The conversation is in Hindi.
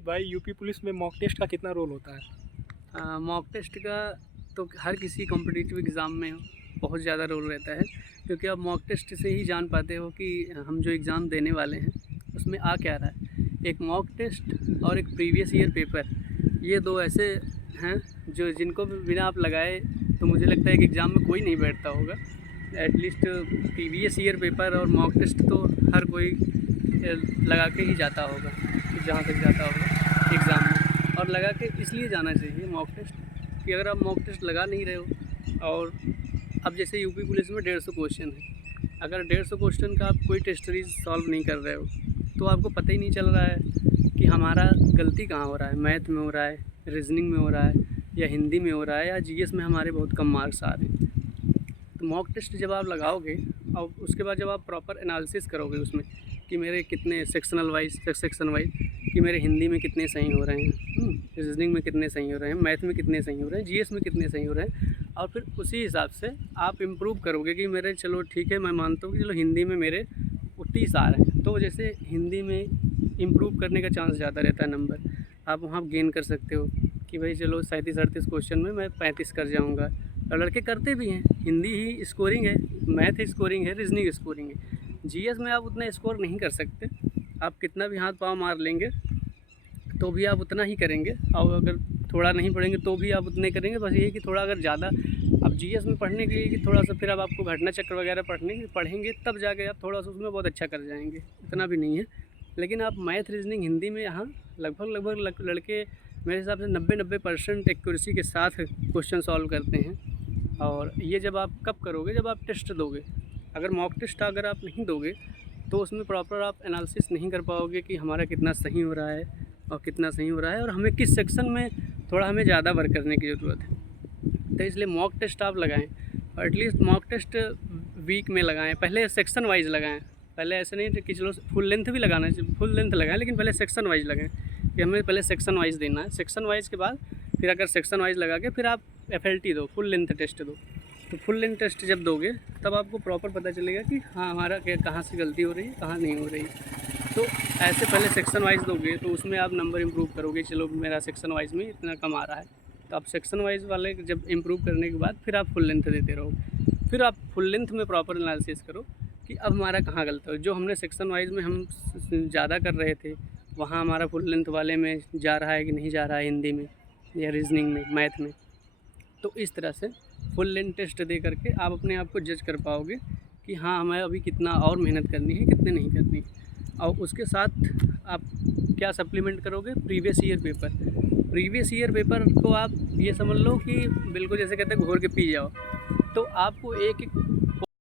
भाई यूपी पुलिस में मॉक टेस्ट का कितना रोल होता है? मॉक टेस्ट का तो हर किसी कॉम्पिटिटिव एग्ज़ाम में बहुत ज़्यादा रोल रहता है, क्योंकि आप मॉक टेस्ट से ही जान पाते हो कि हम जो एग्ज़ाम देने वाले हैं उसमें आ क्या रहा है। एक मॉक टेस्ट और एक प्रीवियस ईयर पेपर, ये दो ऐसे हैं जो जिनको भी बिना आप लगाए तो मुझे लगता है कि एग्ज़ाम में कोई नहीं बैठता होगा। एटलीस्ट प्रीवियस ईयर पेपर और मॉक टेस्ट तो हर कोई लगा के ही जाता होगा, जहाँ तक जाता होगा एग्ज़ाम में। और लगा के इसलिए जाना चाहिए मॉक टेस्ट कि अगर आप मॉक टेस्ट लगा नहीं रहे हो, और अब जैसे यूपी पुलिस में 150 क्वेश्चन है, अगर 150 क्वेश्चन का आप कोई टेस्ट सीरीज सॉल्व नहीं कर रहे हो तो आपको पता ही नहीं चल रहा है कि हमारा गलती कहाँ हो रहा है। मैथ में हो रहा है, रीजनिंग में हो रहा है, या हिंदी में हो रहा है, या जीएस में हमारे बहुत कम मार्क्स आ रहे हैं। तो मॉक टेस्ट जब आप लगाओगे और उसके बाद जब आप प्रॉपर एनालिसिस करोगे उसमें कि मेरे कितने सेक्शन वाइज कि मेरे हिंदी में कितने सही हो रहे हैं, रीजनिंग में कितने सही हो रहे हैं, मैथ में कितने सही हो रहे हैं, जीएस में कितने सही हो रहे हैं, और फिर उसी हिसाब से आप इम्प्रूव करोगे कि मेरे चलो ठीक है, मैं मानता हूँ कि चलो हिंदी में मेरे 30 आ रहे हैं, तो जैसे हिंदी में इम्प्रूव करने का चांस ज़्यादा रहता है नंबर, आप वहाँ गेन कर सकते हो कि भाई चलो 37-38 क्वेश्चन में मैं 35 कर जाऊँगा। और लड़के करते भी हैं, हिंदी ही स्कोरिंग है, मैथ स्कोरिंग है, रीजनिंग स्कोरिंग है। जीएस में आप उतना स्कोर नहीं कर सकते, आप कितना भी हाथ पाँव मार लेंगे तो भी आप उतना ही करेंगे, और अगर थोड़ा नहीं पढ़ेंगे तो भी आप उतने करेंगे। बस ये कि थोड़ा अगर ज़्यादा अब जीएस में पढ़ने के लिए कि थोड़ा सा फिर अब आपको घटना चक्र वगैरह पढ़ेंगे तब जाके आप थोड़ा सा उसमें बहुत अच्छा कर जाएंगे, इतना भी नहीं है। लेकिन आप मैथ रीजनिंग हिंदी में यहाँ लगभग लड़के मेरे हिसाब से 90% एक्यूरेसी के साथ क्वेश्चन सॉल्व करते हैं। और ये जब आप कब करोगे, जब आप टेस्ट दोगे। अगर मॉक टेस्ट अगर आप नहीं दोगे तो उसमें प्रॉपर आप एनालिसिस नहीं कर पाओगे कि हमारा कितना सही हो रहा है और कितना सही हो रहा है, और हमें किस सेक्शन में थोड़ा हमें ज़्यादा वर्क करने की ज़रूरत है। तो इसलिए मॉक टेस्ट आप लगाएं, और एटलीस्ट मॉक टेस्ट वीक में लगाएं, पहले सेक्शन वाइज लगाएं। पहले ऐसे नहीं कि चलो फुल लेंथ भी लगाना चाहिए, फुल लेंथ लगाएं, लेकिन पहले सेक्शन वाइज लगाएं कि हमें पहले सेक्शन वाइज देना है। सेक्शन वाइज के बाद फिर अगर सेक्शन वाइज लगा के फिर आप FLT दो, फुल लेंथ टेस्ट दो। तो फुल लेंथ टेस्ट जब दोगे तब आपको प्रॉपर पता चलेगा कि हाँ हमारा कहाँ से गलती हो रही है, कहाँ नहीं हो रही। तो ऐसे पहले सेक्शन वाइज दोगे तो उसमें आप नंबर इम्प्रूव करोगे, चलो मेरा सेक्शन वाइज में इतना कम आ रहा है, तो आप सेक्शन वाइज वाले जब इम्प्रूव करने के बाद फिर आप फुल लेंथ देते रहो। फिर आप फुल लेंथ में प्रॉपर एनालिसिस करो कि अब हमारा कहाँ गलत है। जो हमने सेक्शन वाइज में हम ज़्यादा कर रहे थे वहाँ हमारा फुल लेंथ वाले में जा रहा है कि नहीं जा रहा है, हिंदी में या रीजनिंग में, मैथ में। तो इस तरह से फुल लेंथ टेस्ट दे करके आप अपने आप को जज कर पाओगे कि हाँ हमें अभी कितना और मेहनत करनी है, कितने नहीं करनी। और उसके साथ आप क्या सप्लीमेंट करोगे, प्रीवियस ईयर पेपर को आप ये समझ लो कि बिल्कुल जैसे कहते हैं घोर के पी जाओ। तो आपको एक